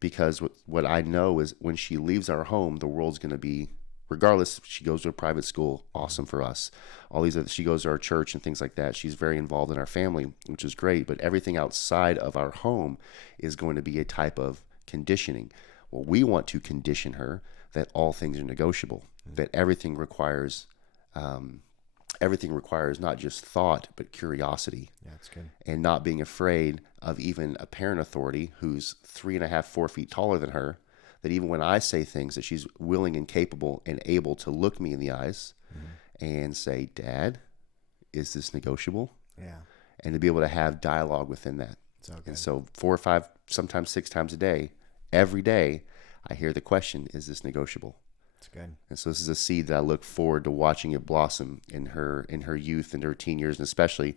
because what I know is when she leaves our home, the world's going to be, regardless if she goes to a private school, awesome for us. All these other, she goes to our church and things like that. She's very involved in our family, which is great. But everything outside of our home is going to be a type of conditioning. Well, we want to condition her that all things are negotiable, that everything requires not just thought, but curiosity. Yeah, that's good. And not being afraid of even a parent authority who's 3.5, 4 feet taller than her, that even when I say things, that she's willing and capable and able to look me in the eyes and say, Dad, is this negotiable? Yeah. And to be able to have dialogue within that. So good. And so 4 or 5, sometimes 6 times a day, every day, I hear the question, is this negotiable? That's good. And so this is a seed that I look forward to watching it blossom in her youth and her teen years, and especially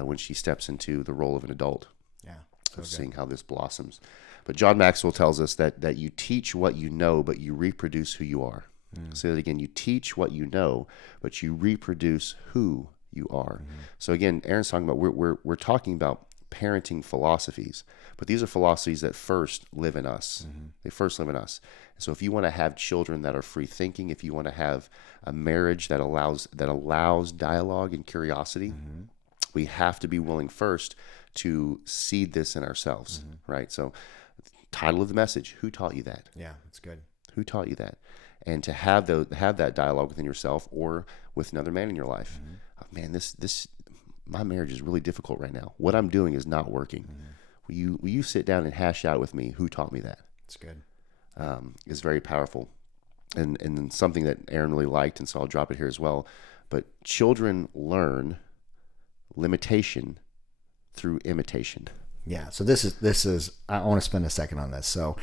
when she steps into the role of an adult. Yeah. So seeing how this blossoms. But John Maxwell tells us that you teach what you know, but you reproduce who you are. Say that again. You teach what you know, but you reproduce who you are. So again, Aaron's talking about we're talking about parenting philosophies, but these are philosophies that first live in us. They first live in us. So if you want to have children that are free thinking, if you want to have a marriage that allows dialogue and curiosity, we have to be willing first to seed this in ourselves, right? So title of the message, who taught you that? Yeah, that's good. Who taught you that? And to have that dialogue within yourself or with another man in your life. Oh, man, this my marriage is really difficult right now. What I'm doing is not working. Will you sit down and hash out with me who taught me that? That's good. Is very powerful, and then something that Aaron really liked, and so I'll drop it here as well. But children learn limitation through imitation. Yeah. So this is I want to spend a second on this. So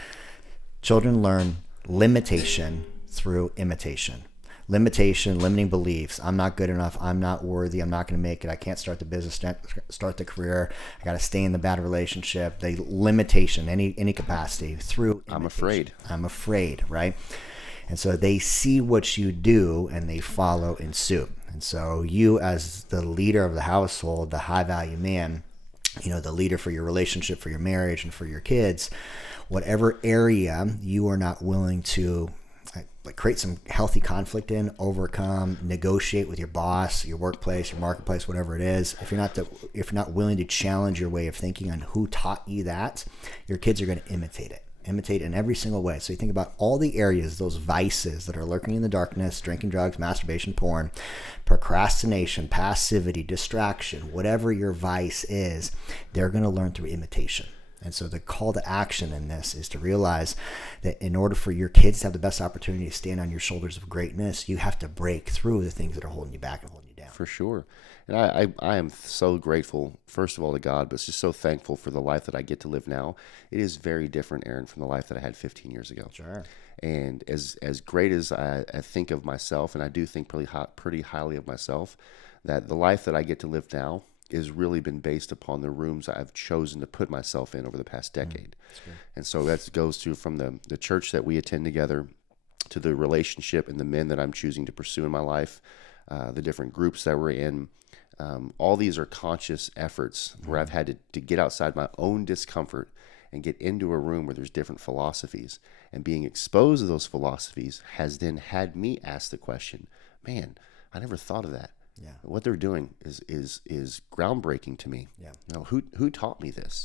children learn limitation through imitation. Limitation, limiting beliefs. I'm not good enough. I'm not worthy. I'm not going to make it. I can't start the business, start the career. I got to stay in the bad relationship. The limitation, any capacity through imitation. I'm afraid, right? And so they see what you do and they follow in suit. And so you, as the leader of the household, the high value man, the leader for your relationship, for your marriage, and for your kids, whatever area you are not willing to create some healthy conflict in, overcome, negotiate with your boss, your workplace, your marketplace, whatever it is. If you're not willing to challenge your way of thinking on who taught you that, your kids are going to imitate in every single way. So you think about all the areas, those vices that are lurking in the darkness: drinking, drugs, masturbation, porn, procrastination, passivity, distraction, whatever your vice is, they're going to learn through imitation. And so the call to action in this is to realize that in order for your kids to have the best opportunity to stand on your shoulders of greatness, you have to break through the things that are holding you back and holding you down. For sure. And I am so grateful, first of all, to God, but just so thankful for the life that I get to live now. It is very different, Aaron, from the life that I had 15 years ago. Sure. And as great as I think of myself, and I do think pretty highly of myself, that the life that I get to live now has really been based upon the rooms I've chosen to put myself in over the past decade. And so that goes to from the church that we attend together to the relationship and the men that I'm choosing to pursue in my life, the different groups that we're in. All these are conscious efforts where I've had to get outside my own discomfort and get into a room where there's different philosophies. And being exposed to those philosophies has then had me ask the question, man, I never thought of that. Yeah. What they're doing is groundbreaking to me. Yeah. Who taught me this?